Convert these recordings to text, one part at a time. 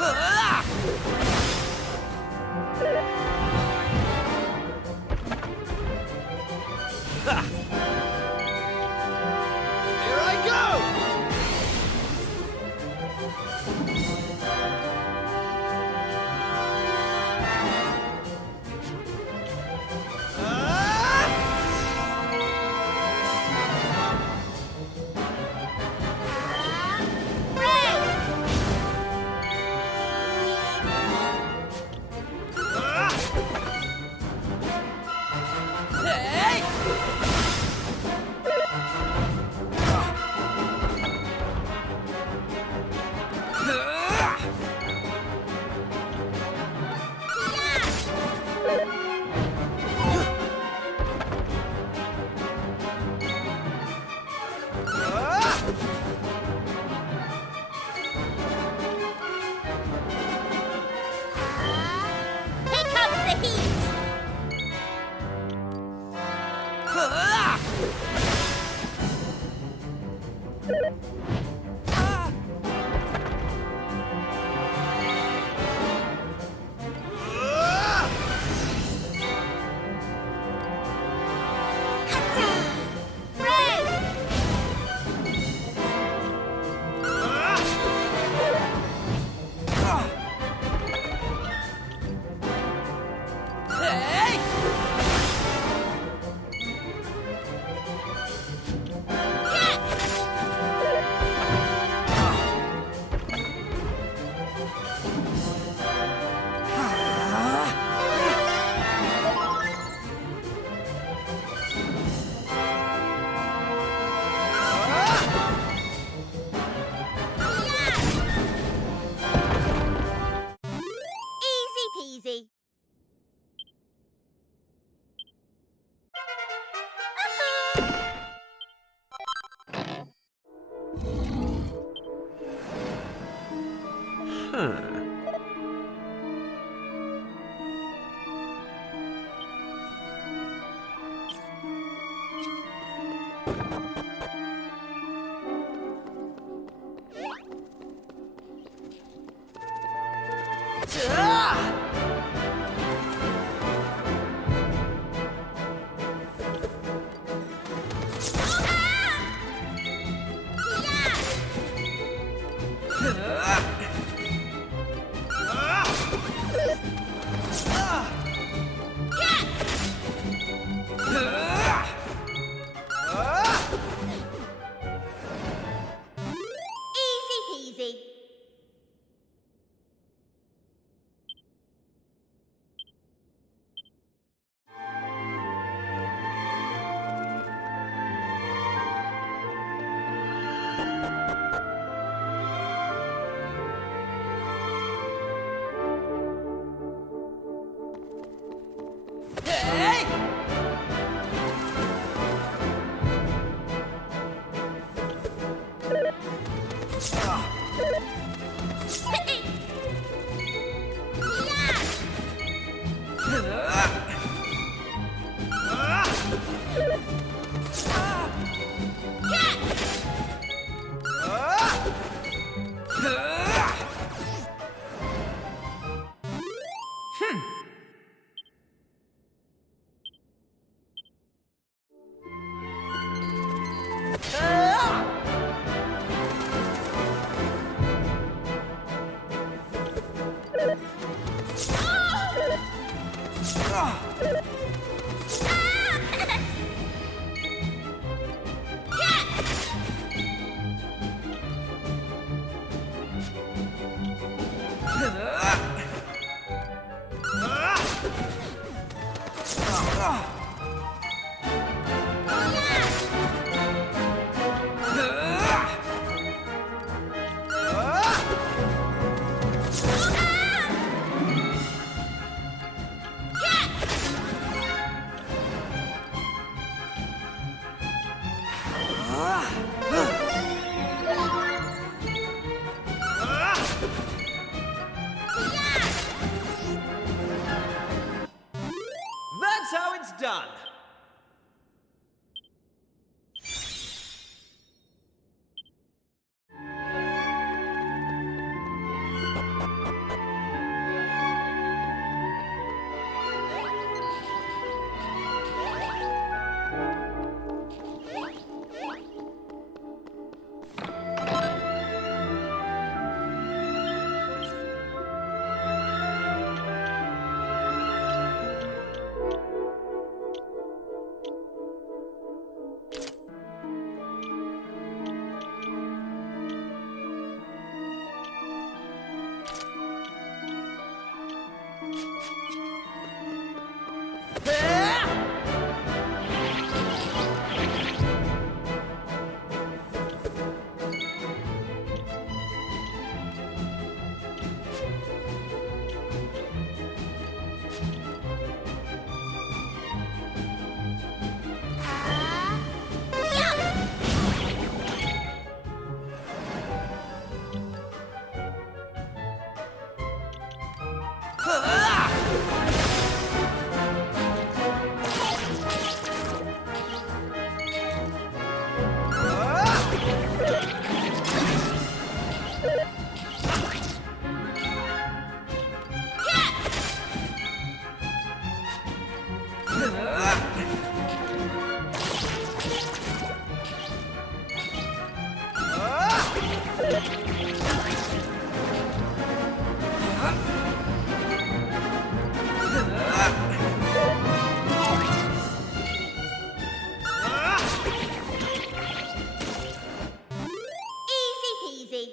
Here I go! That's how it's done. Easy peasy.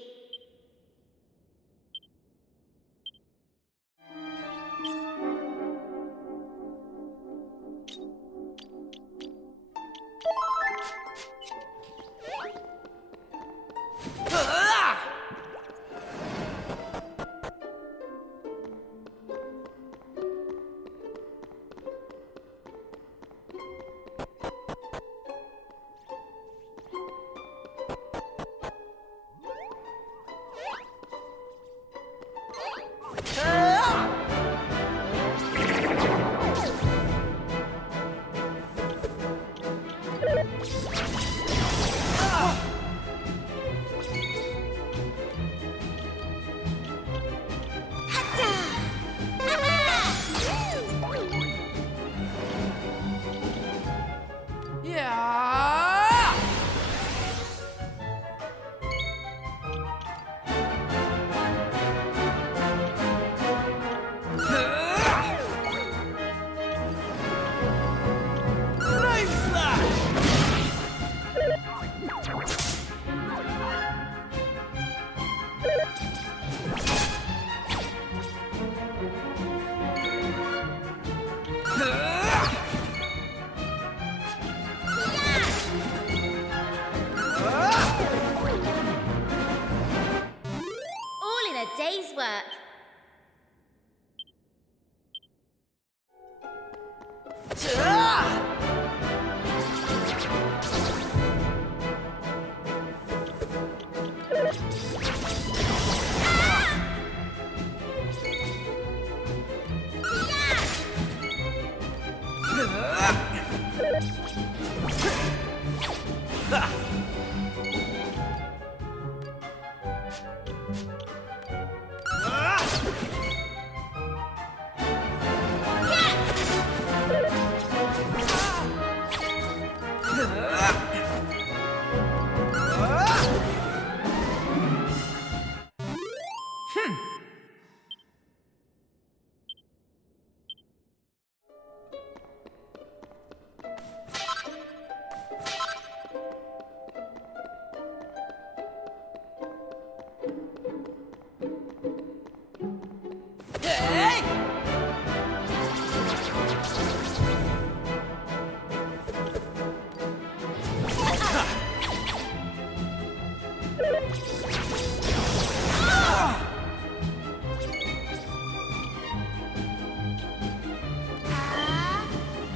All in a day's work.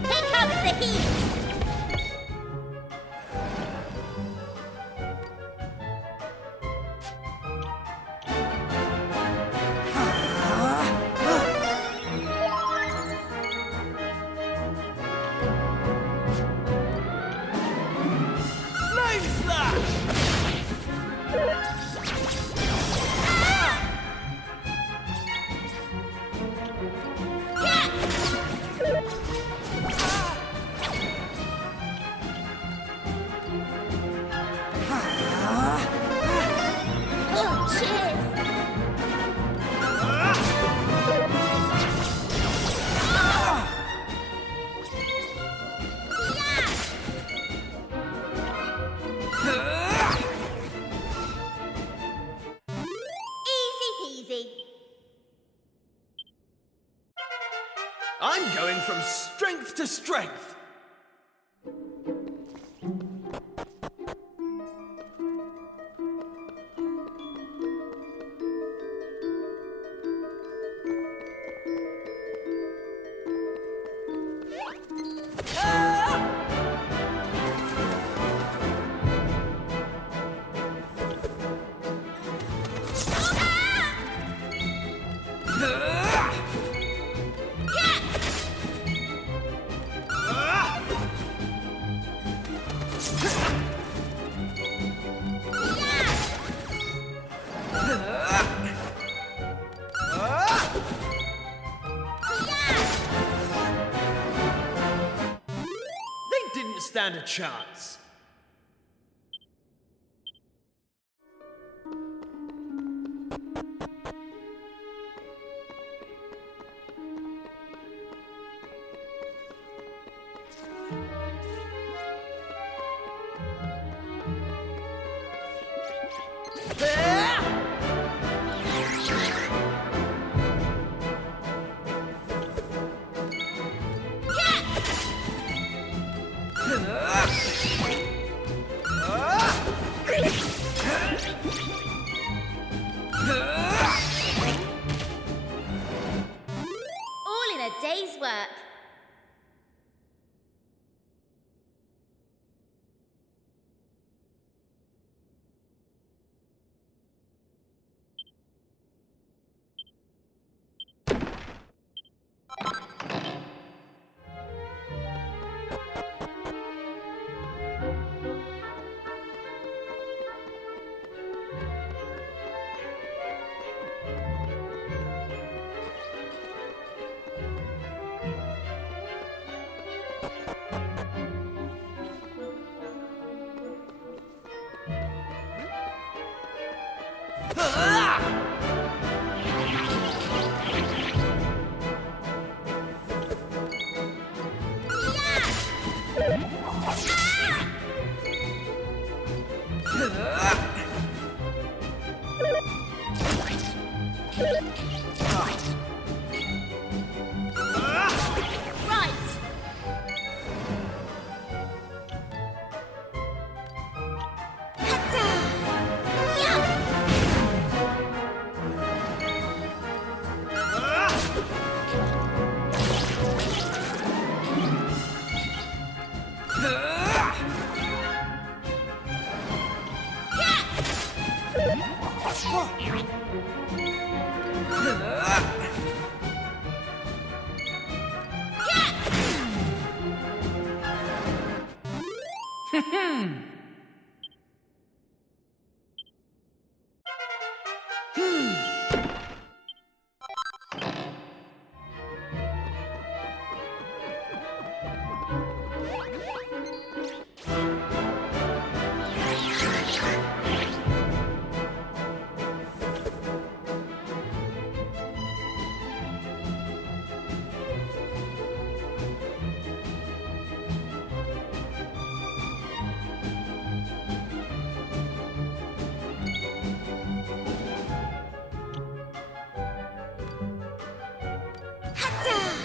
Here comes the heat! Flame slash! Oh, cheers! Easy peasy. I'm going from strength to strength. They didn't stand a chance. All in a day's work. Right.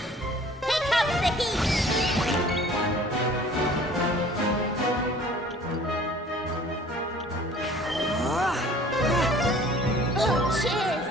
Here comes the heat! Oh, cheers!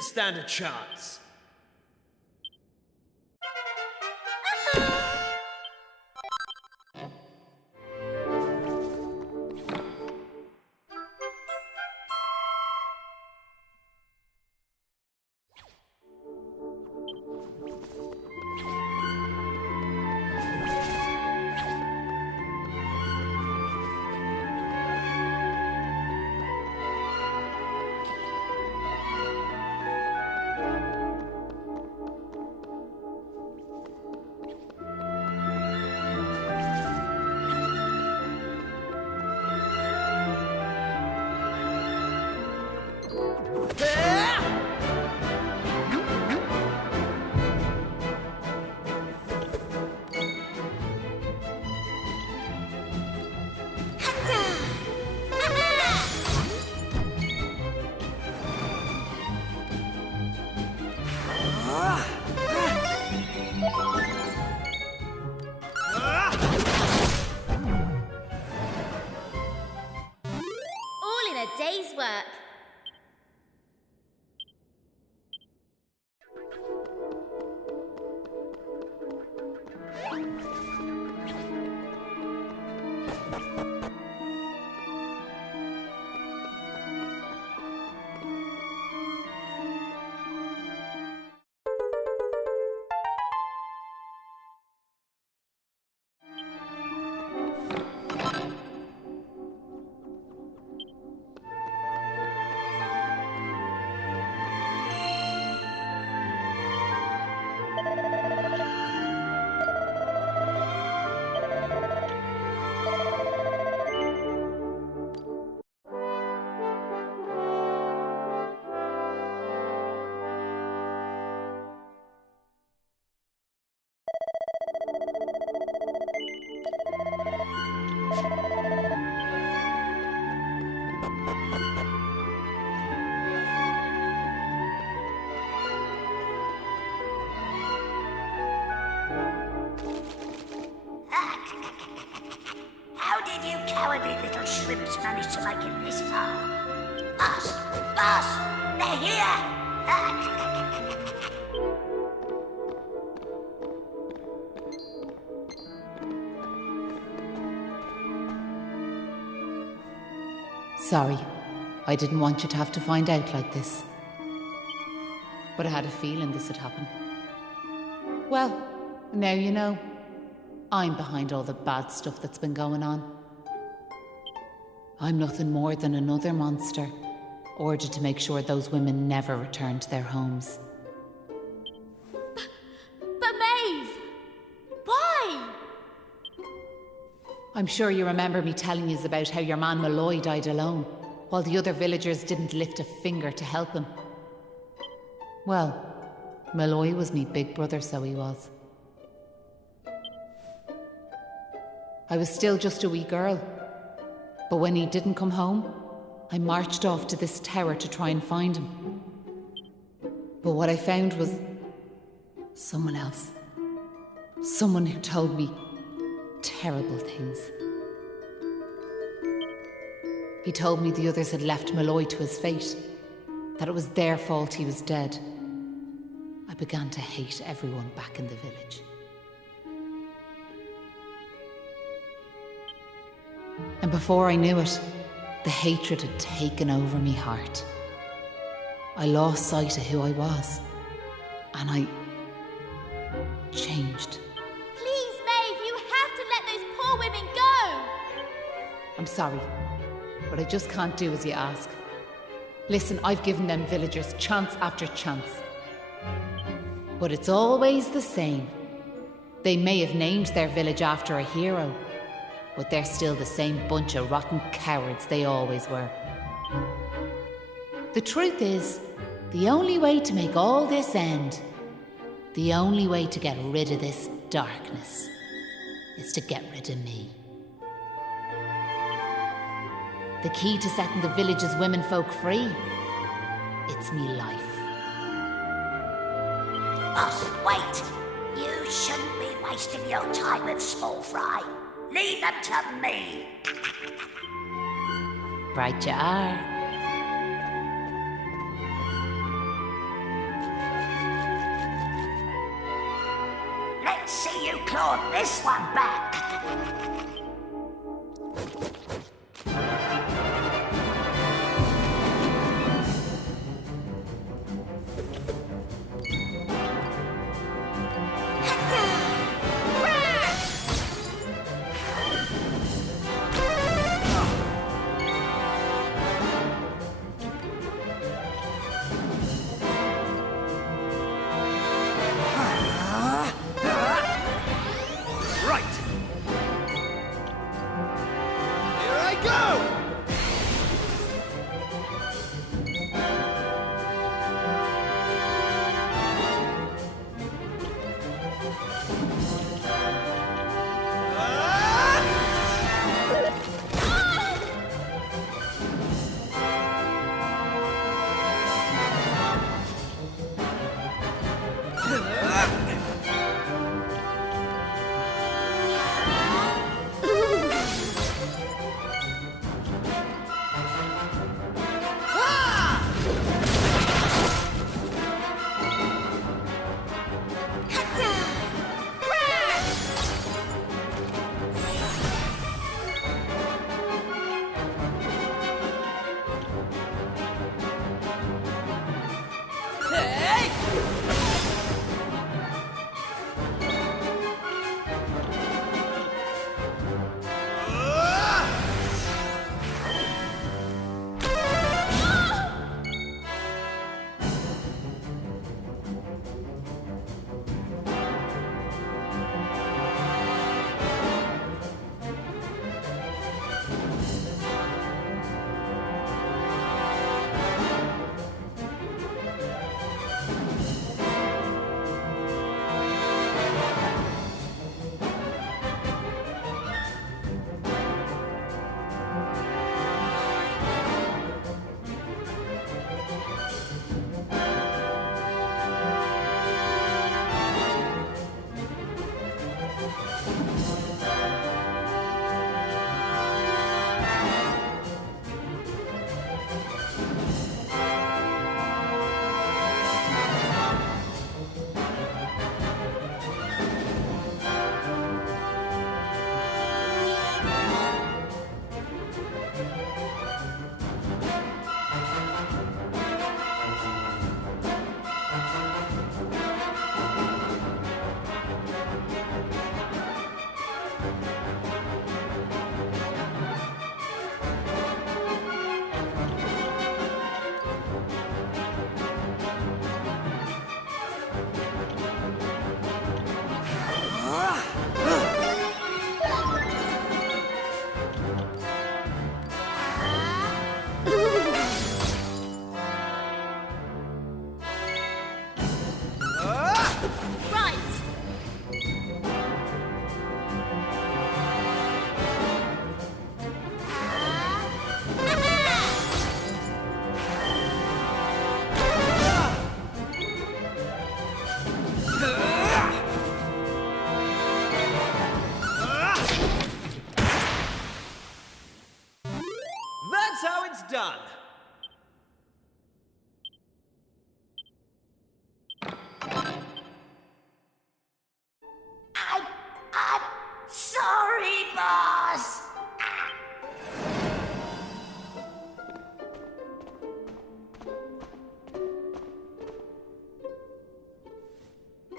Stand a chance. All in a day's work. How did you cowardly little shrimps manage to make it this far? Boss! Boss! They're here! Sorry, I didn't want you to have to find out like this. But I had a feeling this would happen. Well, now you know. I'm behind all the bad stuff that's been going on. I'm nothing more than another monster, ordered to make sure those women never return to their homes. But Maeve! Why? I'm sure you remember me telling you about how your man Malloy died alone, while the other villagers didn't lift a finger to help him. Well, Malloy was me big brother, so he was. I was still just a wee girl, but when he didn't come home, I marched off to this tower to try and find him. But what I found was someone else. Someone who told me terrible things. He told me the others had left Malloy to his fate, that it was their fault he was dead. I began to hate everyone back in the village. And before I knew it, the hatred had taken over me heart. I lost sight of who I was, and I changed. Please, Maeve, you have to let those poor women go! I'm sorry, but I just can't do as you ask. Listen, I've given them villagers chance after chance. But it's always the same. They may have named their village after a hero, but they're still the same bunch of rotten cowards they always were. The truth is, the only way to make all this end, the only way to get rid of this darkness, is to get rid of me. The key to setting the village's womenfolk free, it's me life. Boss, wait! You shouldn't be wasting your time with small fry. Leave them to me. Right you are. Let's see you claw this one back.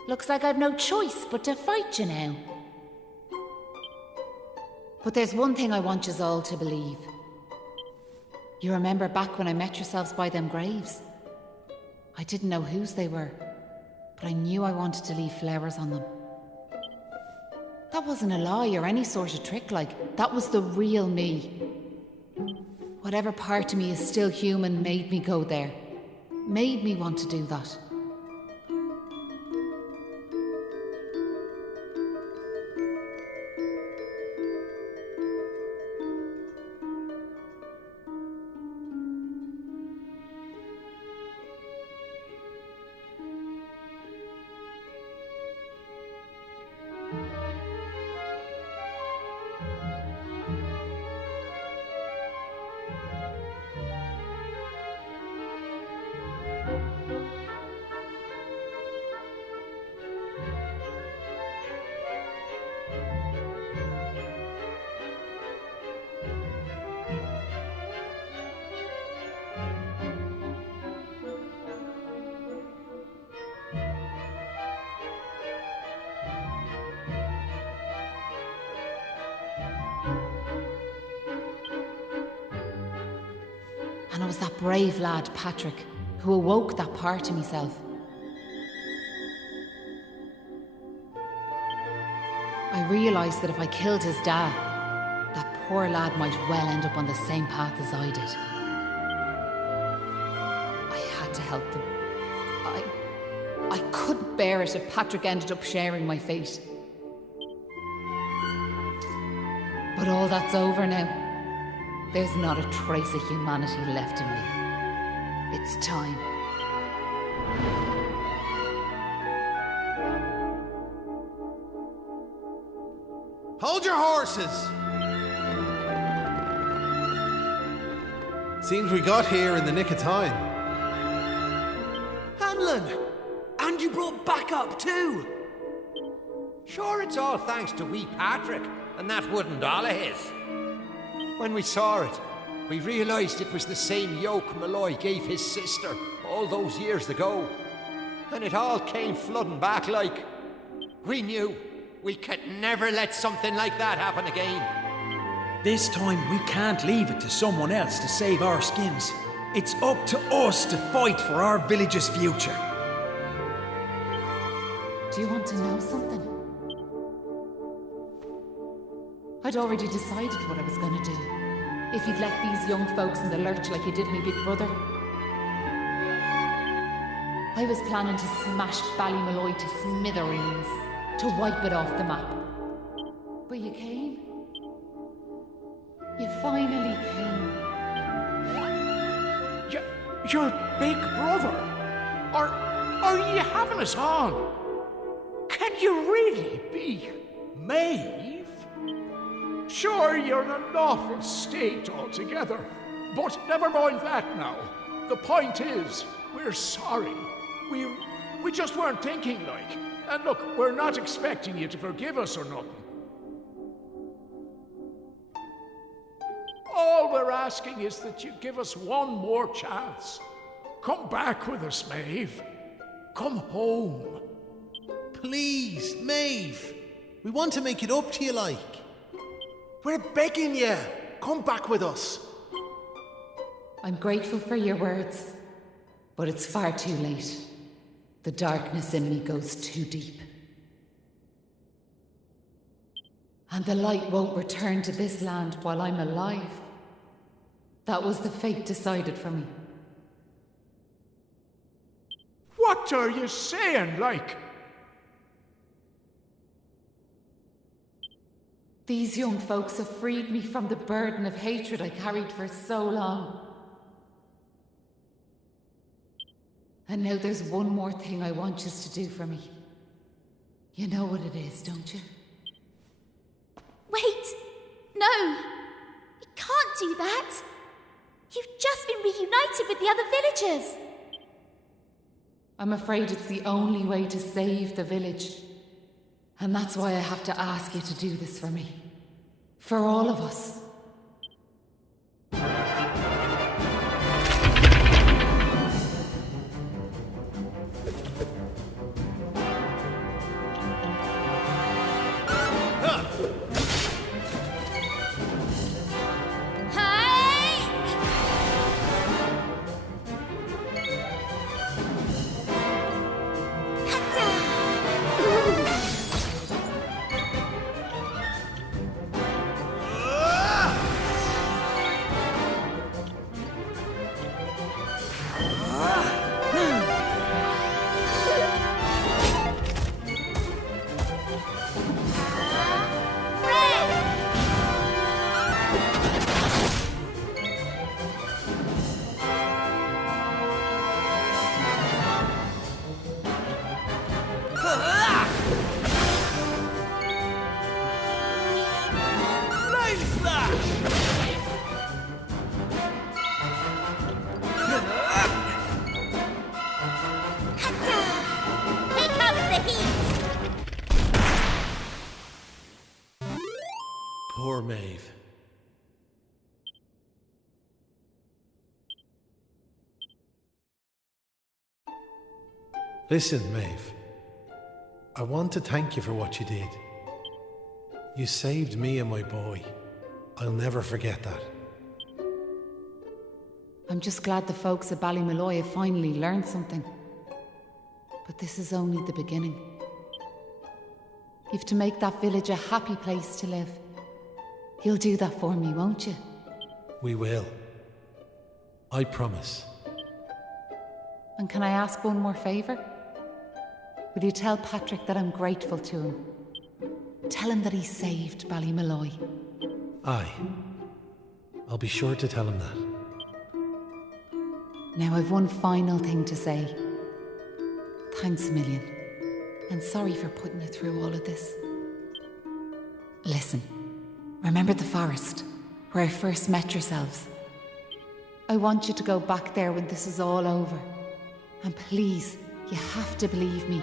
Looks like I've no choice but to fight you now. But there's one thing I want yous all to believe. You remember back when I met yourselves by them graves? I didn't know whose they were, but I knew I wanted to leave flowers on them. That wasn't a lie or any sort of trick, like, that was the real me. Whatever part of me is still human made me go there. Made me want to do that. And it was that brave lad, Patrick, who awoke that part of myself. I realised that if I killed his dad, that poor lad might well end up on the same path as I did. I had to help them. I couldn't bear it if Patrick ended up sharing my fate. But all that's over now. There's not a trace of humanity left in me. It's time. Hold your horses! Seems we got here in the nick of time. Hanlon! And you brought backup too! Sure, it's all thanks to wee Patrick and that wooden doll of his. When we saw it, we realised it was the same yoke Malloy gave his sister all those years ago. And it all came flooding back like... We knew we could never let something like that happen again. This time we can't leave it to someone else to save our skins. It's up to us to fight for our village's future. Do you want to know something? I'd already decided what I was going to do. If you'd left these young folks in the lurch like you did me big brother. I was planning to smash Ballymalloy to smithereens, to wipe it off the map. But you came. You finally came. Your big brother? Are you having us on? Can you really be Maeve? Sure, you're in an awful state altogether, but never mind that now. The point is, we're sorry. We just weren't thinking like. And look, we're not expecting you to forgive us or nothing. All we're asking is that you give us one more chance. Come back with us, Maeve. Come home. Please, Maeve. We want to make it up to you, like. We're begging you. Come back with us. I'm grateful for your words, but it's far too late. The darkness in me goes too deep. And the light won't return to this land while I'm alive. That was the fate decided for me. What are you saying, like? These young folks have freed me from the burden of hatred I carried for so long. And now there's one more thing I want you to do for me. You know what it is, don't you? Wait! No! You can't do that! You've just been reunited with the other villagers! I'm afraid it's the only way to save the village. And that's why I have to ask you to do this for me. For all of us. poor Maeve. Listen, Maeve. I want to thank you for what you did. You saved me and my boy. I'll never forget that. I'm just glad the folks at Ballymalloy have finally learned something. But this is only the beginning. You've to make that village a happy place to live. You'll do that for me, won't you? We will. I promise. And can I ask one more favour? Will you tell Patrick that I'm grateful to him? Tell him that he saved Ballymalloy. Aye. I'll be sure to tell him that. Now I've one final thing to say. Thanks a million. And sorry for putting you through all of this. Listen, remember the forest, where I first met yourselves? I want you to go back there when this is all over. And please, you have to believe me.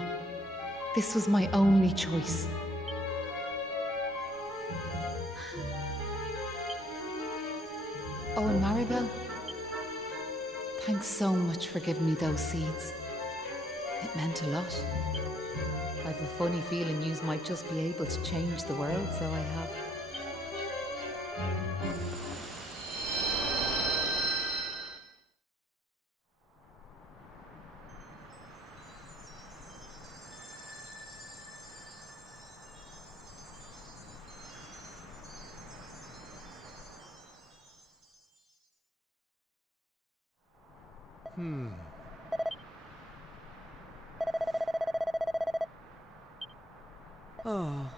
This was my only choice. Oh, and Maribel, thanks so much for giving me those seeds. It meant a lot. I've a funny feeling yous might just be able to change the world, so I have. Oh.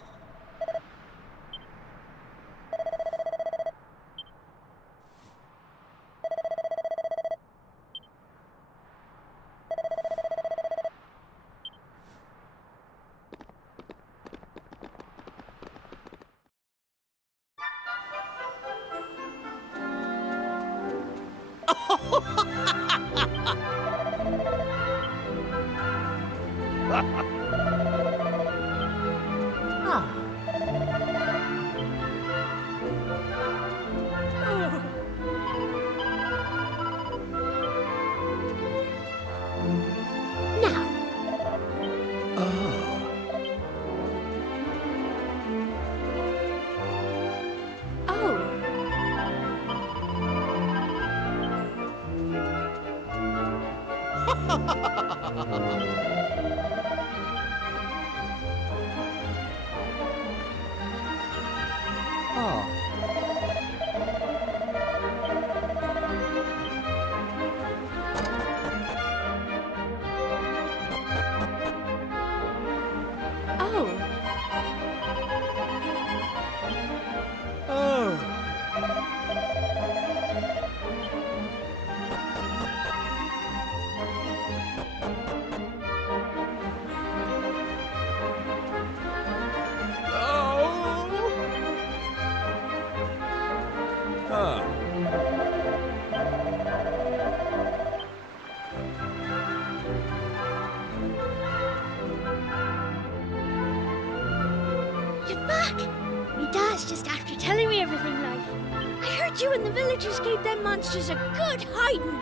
You're back! Me dad's just after telling me everything, like. I heard you and the villagers gave them monsters a good hiding.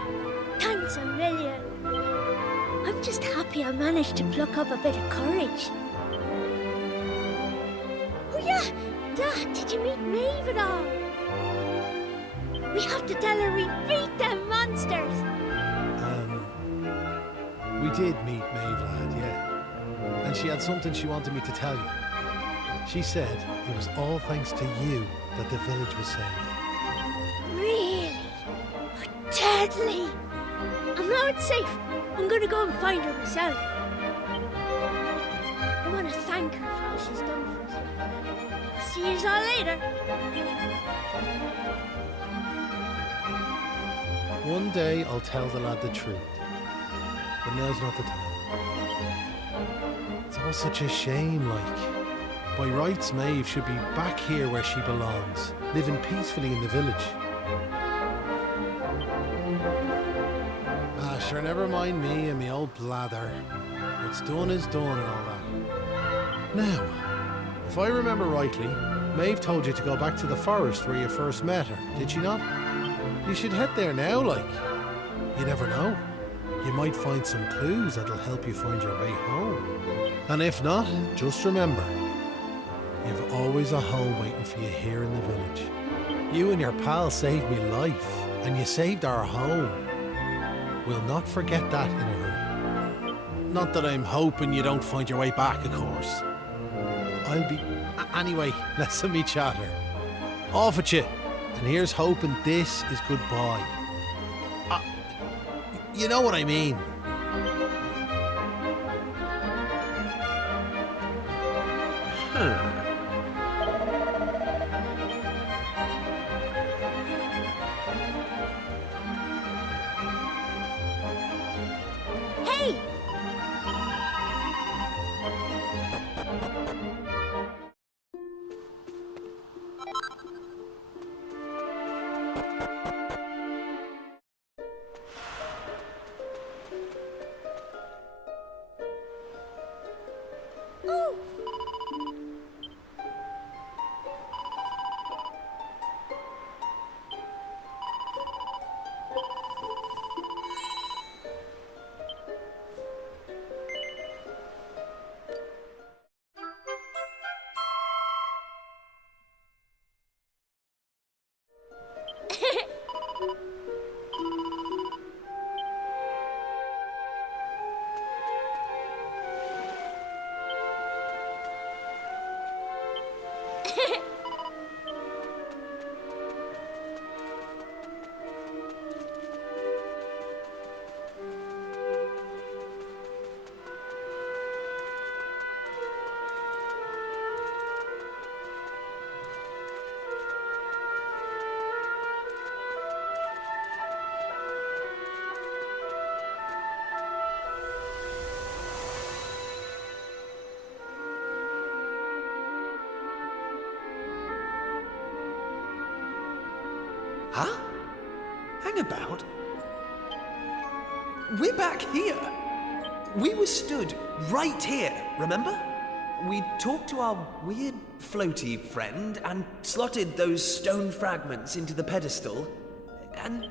Thanks a million. I'm just happy I managed to pluck up a bit of courage. Oh yeah, Dad, did you meet Maeve at all? We have to tell her we beat them monsters. We did meet Maeve, lad, yeah. And she had something she wanted me to tell you. She said it was all thanks to you that the village was saved. Really? Oh, deadly! And now it's safe. I'm gonna go and find her myself. I want to thank her for all she's done for us. I'll see you all later. One day I'll tell the lad the truth. But now's not the time. It's all such a shame, like. By rights, Maeve should be back here where she belongs, living peacefully in the village. Sure, never mind me and me old blather. What's done is done and all that. Now, if I remember rightly, Maeve told you to go back to the forest where you first met her, did she not? You should head there now, like. You never know. You might find some clues that'll help you find your way home. And if not, just remember, you've always a home waiting for you here in the village. You and your pal saved me life, and you saved our home. We'll not forget that in a hurry. Not that I'm hoping you don't find your way back, of course. I'll be... Anyway, listen me chatter. Off at you, and here's hoping this is goodbye. You know what I mean. Hey! Oh! Huh? Hang about. We're back here. We were stood right here, remember? We talked to our weird floaty friend and slotted those stone fragments into the pedestal, and...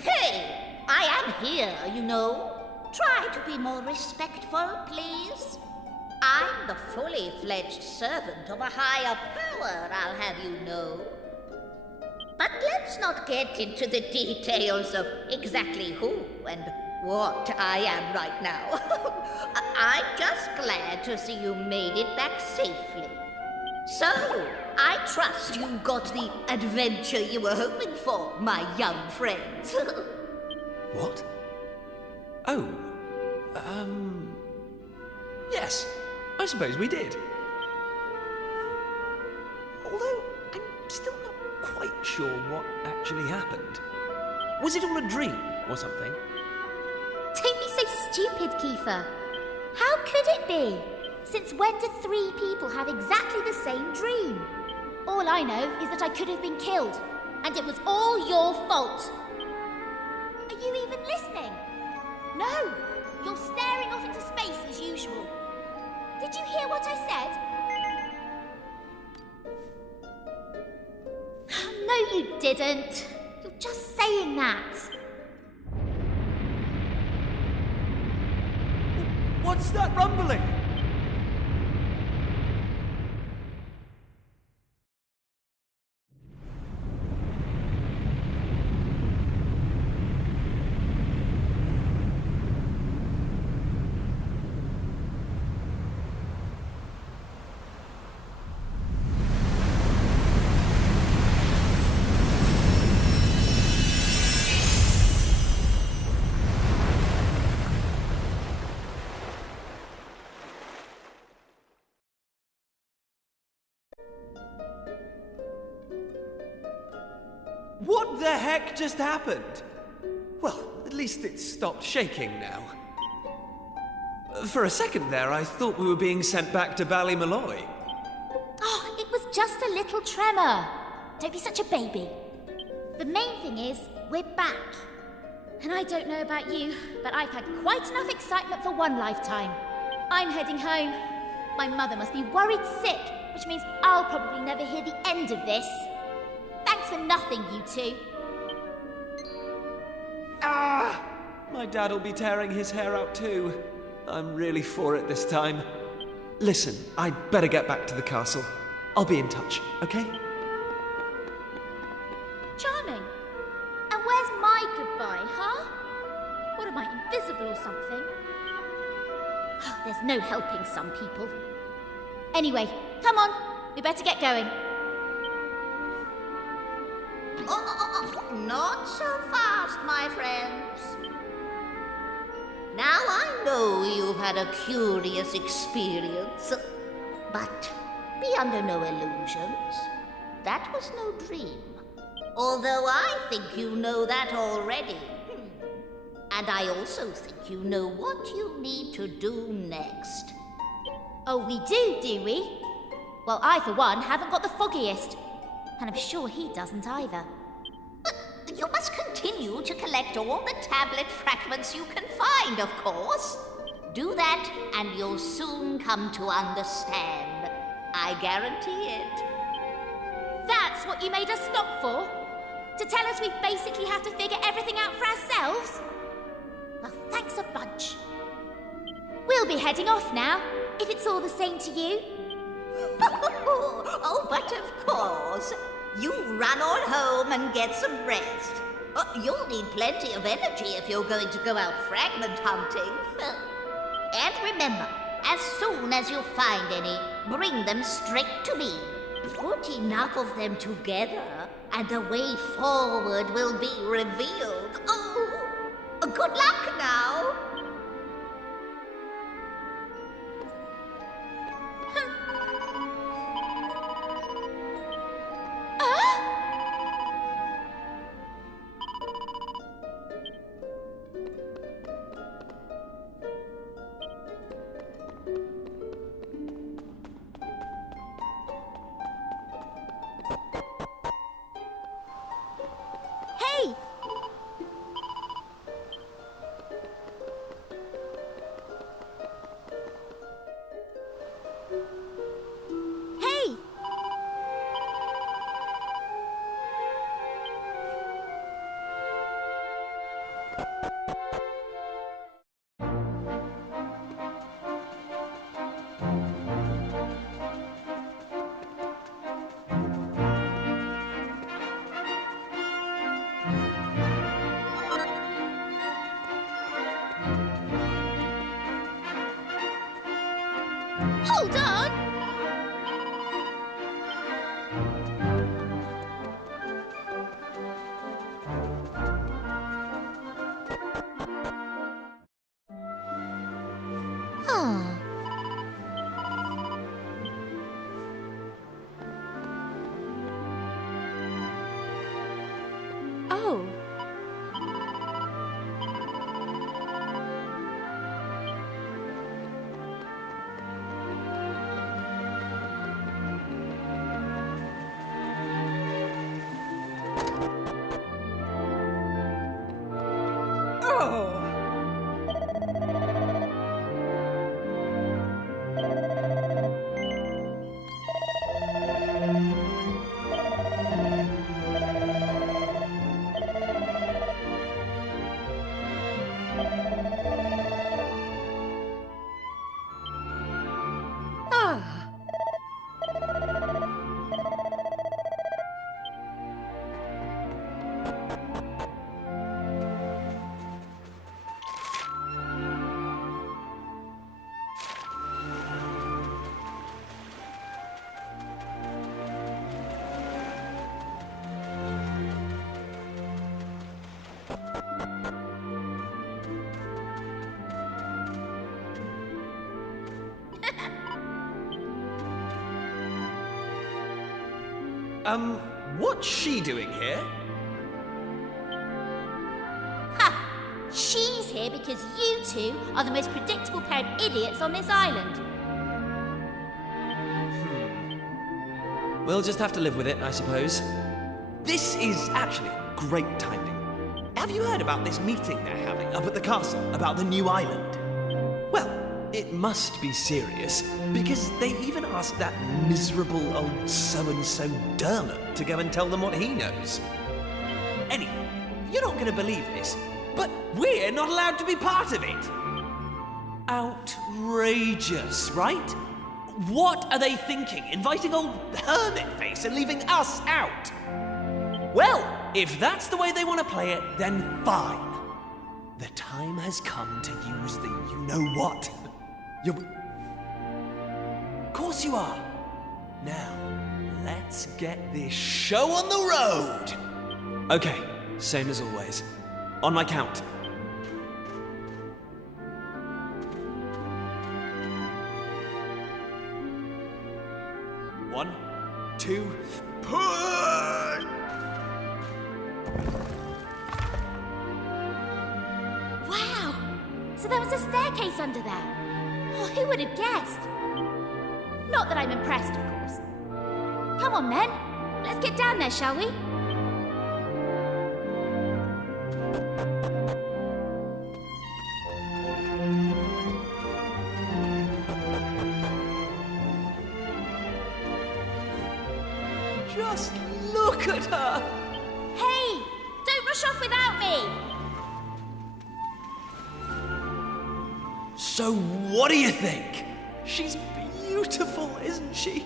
Hey, I am here, you know. Try to be more respectful, please. I'm the fully fledged servant of a higher power, I'll have you know. But let's not get into the details of exactly who and what I am right now. I'm just glad to see you made it back safely. So, I trust you got the adventure you were hoping for, my young friends. What? Oh, yes, I suppose we did. Although, I'm still not quite sure what actually happened. Was it all a dream or something? Don't be so stupid, Kiefer. How could it be? Since when did 3 people have exactly the same dream? All I know is that I could have been killed, and it was all your fault. Are you even listening? No! You're staring off into space as usual. Did you hear what I said? No, you didn't. You're just saying that. What's that rumbling? What the heck just happened? Well, at least it's stopped shaking now. For a second there, I thought we were being sent back to Ballymalloy. Oh, it was just a little tremor. Don't be such a baby. The main thing is, we're back. And I don't know about you, but I've had quite enough excitement for one lifetime. I'm heading home. My mother must be worried sick, which means I'll probably never hear the end of this. Thanks for nothing, you two. Ah! My dad'll be tearing his hair out too. I'm really for it this time. Listen, I'd better get back to the castle. I'll be in touch, okay? Charming. And where's my goodbye, huh? What am I, invisible or something? There's no helping some people. Anyway, come on. We better get going. Not so fast, my friends. Now I know you've had a curious experience, but be under no illusions. That was no dream. Although I think you know that already. And I also think you know what you need to do next. Oh, we do we? Well, I, for one, haven't got the foggiest. And I'm sure he doesn't either. You must continue to collect all the tablet fragments you can find, of course. Do that, and you'll soon come to understand. I guarantee it. That's what you made us stop for? To tell us we basically have to figure everything out for ourselves? Well, thanks a bunch. We'll be heading off now, if it's all the same to you. Oh, but of course. You run on home and get some rest. You'll need plenty of energy if you're going to go out fragment hunting. And remember, as soon as you find any, bring them straight to me. Put enough of them together, and the way forward will be revealed. Oh, good luck now. Hey! Hey! Hold on! Oh. Oh. What's she doing here? Ha! She's here because you two are the most predictable pair of idiots on this island. We'll just have to live with it, I suppose. This is actually great timing. Have you heard about this meeting they're having up at the castle about the new island? Well, it must be serious, because they even asked that miserable old so-and-so Dermot to go and tell them what he knows. Anyway, you're not going to believe this, but we're not allowed to be part of it. Outrageous, right? What are they thinking, inviting old Hermit-Face and leaving us out? Well, if that's the way they want to play it, then fine. The time has come to use the you-know-what. Of course you are. Now, let's get this show on the road. Okay, same as always. On my count. 1, 2, push! Wow! So there was a staircase under there. Oh, who would have guessed? Not that I'm impressed, of course. Come on, then. Let's get down there, shall we? Just look at her! Hey! Don't rush off without me! So what do you think? She's beautiful, isn't she?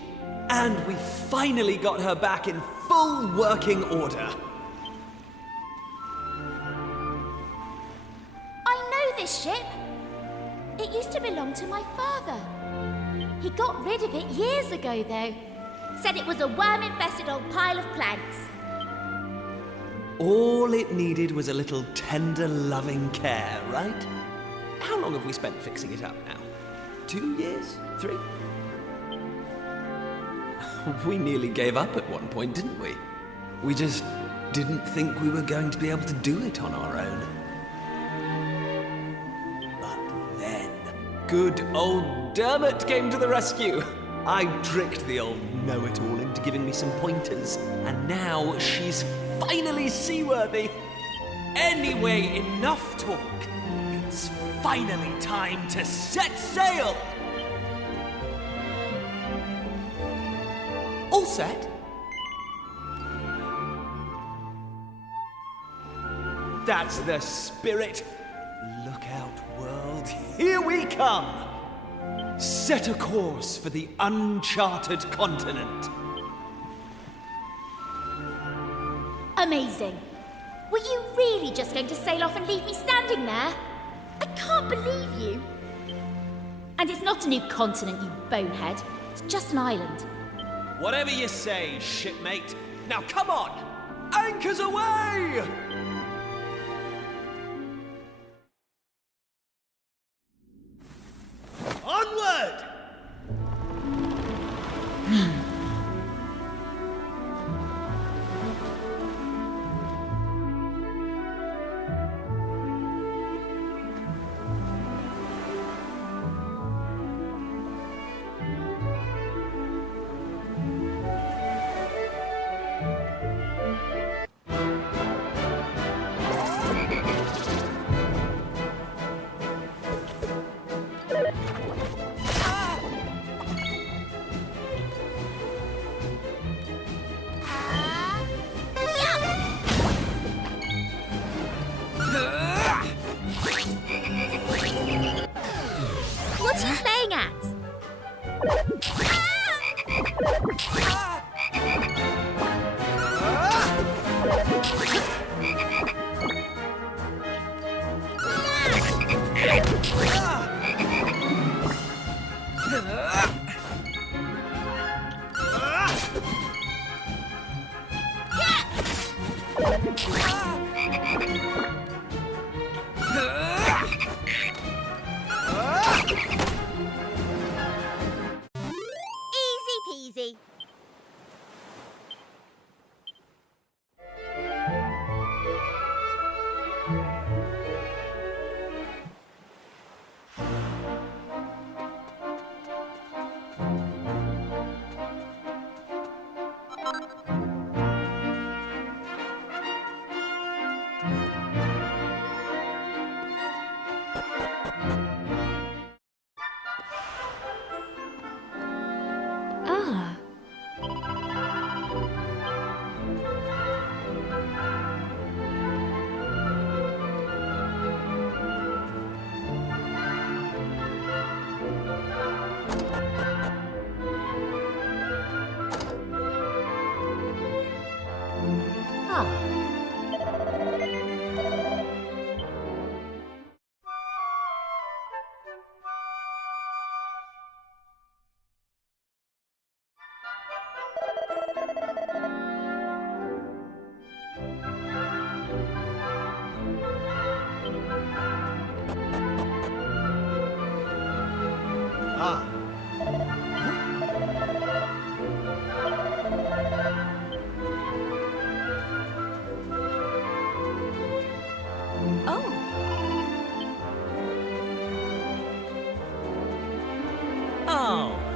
And we finally got her back in full working order. I know this ship. It used to belong to my father. He got rid of it years ago, though. Said it was a worm-infested old pile of planks. All it needed was a little tender, loving care, right? How long have we spent fixing it up now? 2 years? 3? We nearly gave up at one point, didn't we? We just didn't think we were going to be able to do it on our own. But then, good old Dermot came to the rescue. I tricked the old know-it-all into giving me some pointers, and now she's finally seaworthy. Anyway, enough talk. It's finally time to set sail! All set? That's the spirit. Look out, world. Here we come! Set a course for the uncharted continent. Amazing. Were you really just going to sail off and leave me standing there? I can't believe you. And it's not a new continent, you bonehead. It's just an island. Whatever you say, shipmate. Now come on! Anchors away! Onward! What's he playing at? Easy peasy. Ah. Oh. Oh.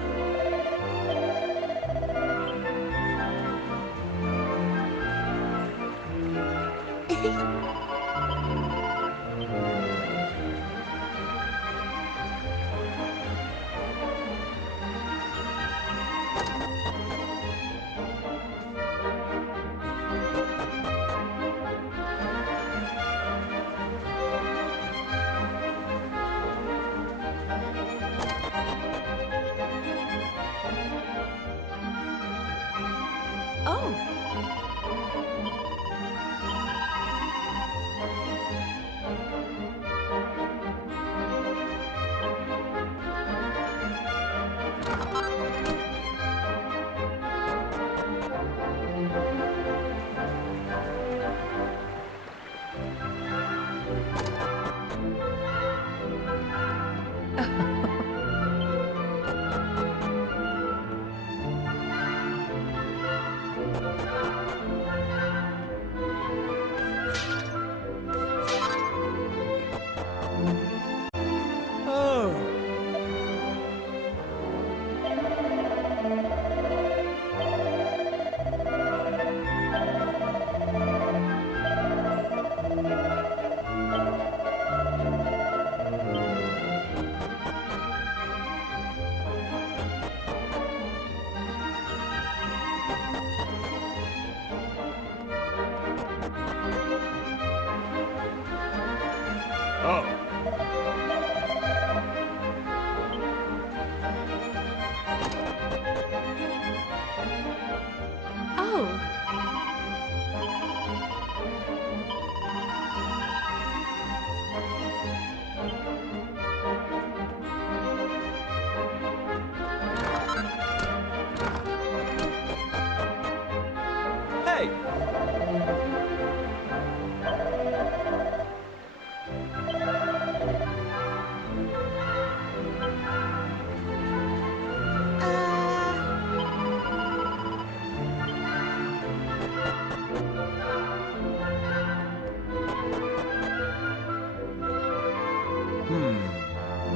Oh. Oh. Hey!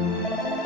Uh,